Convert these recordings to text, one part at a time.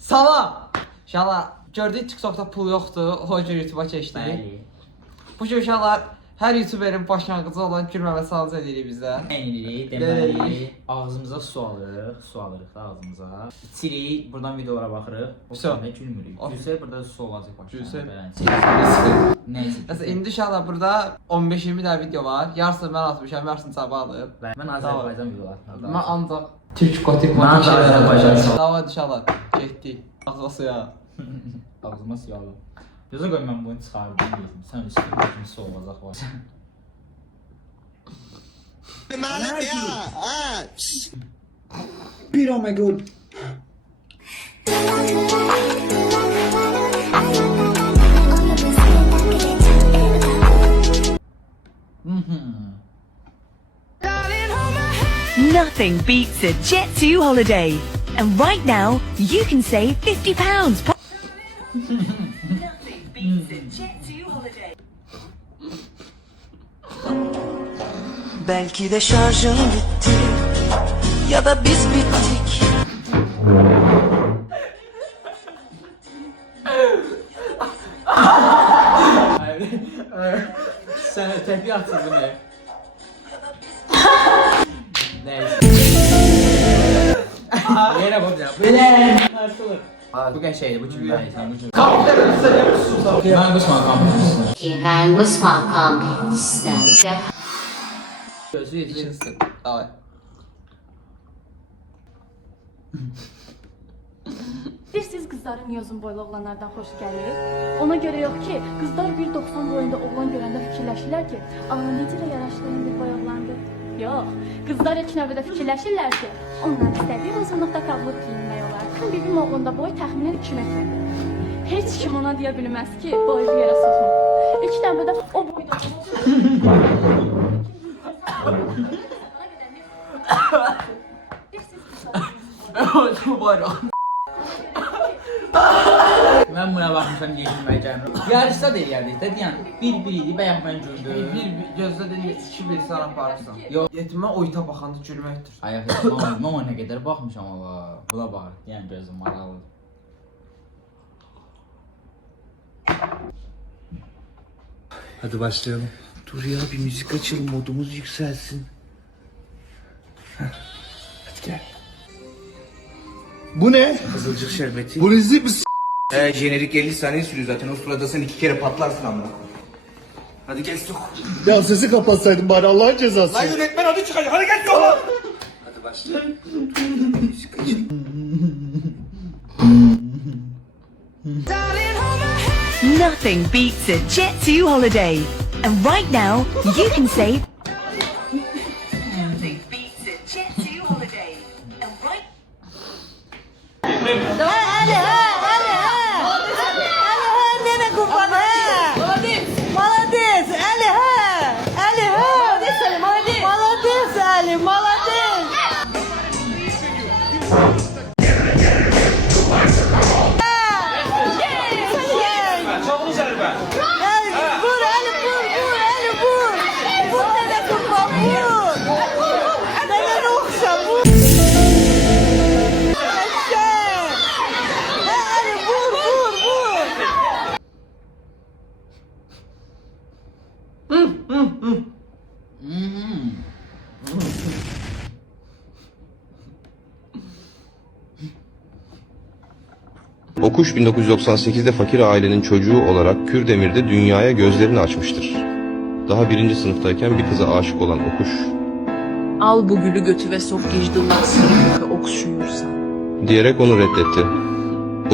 Salam. İnşallah gördük TikTokda pul yoxdur. O cür YouTube'a keçdik. Bu cür uşaqlar hər YouTuberin başlanğıcı olan gülməmə salınc edirik bizə. Deməli, ağzımıza su alırıq da ağzımıza. İçirik, buradan videolara baxırıq. O sonra gülmürük. Gülsək burada su olacaq başlanğıcda. Neyse, indi inşallah burada 15-20 dənə video var. Yarısını mən atmışam, yarısını Çaba alıb. Mən Azərbaycan videolarına. Mən ancaq Türk gotik Mən də Azərbaycan. Dava inşallah getdik. Ağzına suya. Ağzıma su aldım. Gözə qoy mən bunu çıxardım dedim. Sən üstündə su olacaq var. Bir oh my god. Nothing beats a Jet2 holiday. And right now, you can save £50. Nothing beats a Jet2 holiday. Belki de şarjım bitti ya da biz bittik. Sən təbii atsızdın ev. Neyse. Yere bak ya. Böyle. Bu qəşəydi, bu cümlə insan, bu cümlə. Mən qusma kampüsündə. Ben Gusman Kampüs'ten. Gözü İçin izin. sık. Davay. Bilirsiniz qızların niyə uzun boylu oğlanlardan xoş gəlir? Ona görə yox ki, qızlar 1.90 boyunda oğlan görəndə fikirləşirlər ki, "Aa, necə də yaraşıqlı bir boy oğlandı." Yox, qızlar ilk növbədə fikirləşirlər ki, onlar istədiyi uzunluqda kabluk giyinmək olar. Bibim oğlunda boy təxminən 2 metrdir. Heç kim ona deyə bilməz ki, boyu yerə soxun. İlk növbədə o boyda Bu var ya. Mən buna baxmışam yeşilmək gəmir. Yarışda da eləyərdik də, deyən bir idi, bəyəm mən güldüm. Bir gözdə dedi 2 bir sana aparırsan. Yox. Yetimə oyta baxanda gülməkdir. Ayaq etməm, mama nə qədər baxmışam Allah. Buna bax, deyən gözüm maraqlı. Hadi başlayalım. Dur ya bir müzik açalım modumuz yükselsin. Hadi gel. Bu ne? Kızılcık şerbeti. Bunu izleyip misin? Jenerik 50 saniye sürüyor zaten o sırada sen 2 kere patlarsın amına. Hadi gel sok. Ya sesi kapatsaydın bari Allah'ın cezası. Lan yönetmen adı çıkacak hadi gel sok. Hadi başlayalım. Müzik açalım. Nothing beats a Jet2 holiday. And right now, you can save. Nothing beats a Jet2 holiday. And right. Okuş 1998'de fakir ailenin çocuğu olarak Kürdemir'de dünyaya gözlerini açmıştır. Daha 1. sınıftayken bir kıza aşık olan Okuş, Al bu gülü götü ve sok gecdillah seni okşuyursan. diyerek onu reddetti.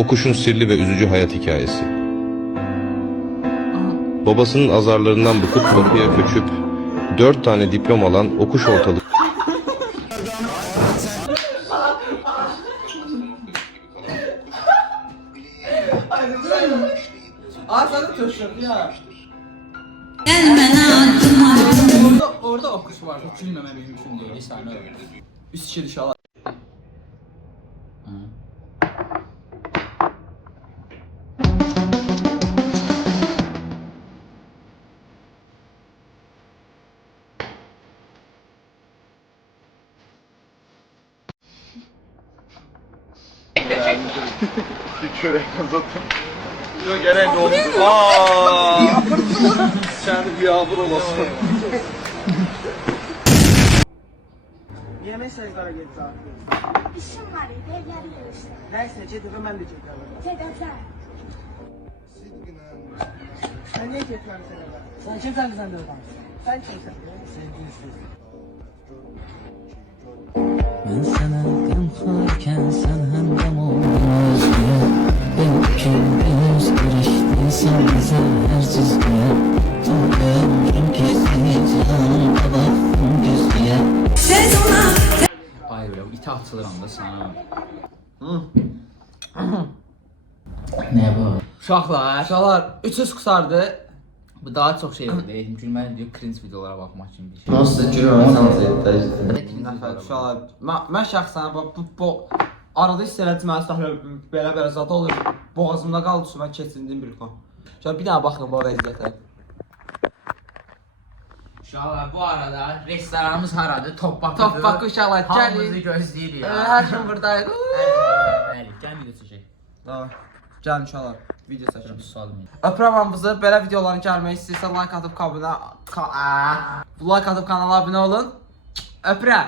Okuş'un sirli ve üzücü hayat hikayesi. Babasının azarlarından bıkıp Batı'ya göçüp 4 tane diplom alan Okuş ortalık. Aa sana töşür ya. Orada okuş var. Gülməmə mümkün deyil, səni öyle. Üst iki inşallah. Niye mesajlara geç zaten? İşim var idi, evləri yığışdı. Neyse Cedif'e ben de çekerim. Gedəcək. Sen niye çekiyorsun sen? Sen kimsen kızan da oradan? Sen kimsin? Sevgilisiz. Ben sana kankarken sen hem olmazdı. Belki göz karıştıysan bize her çizgiye. Tanıyorum ki seni canımda baktım gözlüğe. Ay böyle iti atılır anda sana. Ne bu? Uşaqlar. Uşaqlar 300 qusardı. Bu daha çox şey oldu. Gülməli video cringe videolara baxmaq üçün bir şey. Nasıl gülməməsənsə Cringe Nəfər videolara uşaqlar. Mən şəxsən bu arada hiss elədim mən saxlayıram belə zad olur. Boğazımda qaldı su mən keçindim bir kon. Şöyle bir daha baxın bu vəziyyətə. Uşaqlar bu arada restoranımız haradır? Top Top bakı uşaqlar Hamımızı gəlin. gözləyir ya. Hər gün buradayıq. Bəli, gəl video çəkək. Tamam. Gəlin uşaqlar. Video Şöyle çəkin. bir sual mı? Öpürəm hamınızı. Belə videoların gəlmək istəyirsə like atıb kanala abunə olun. Öpürəm.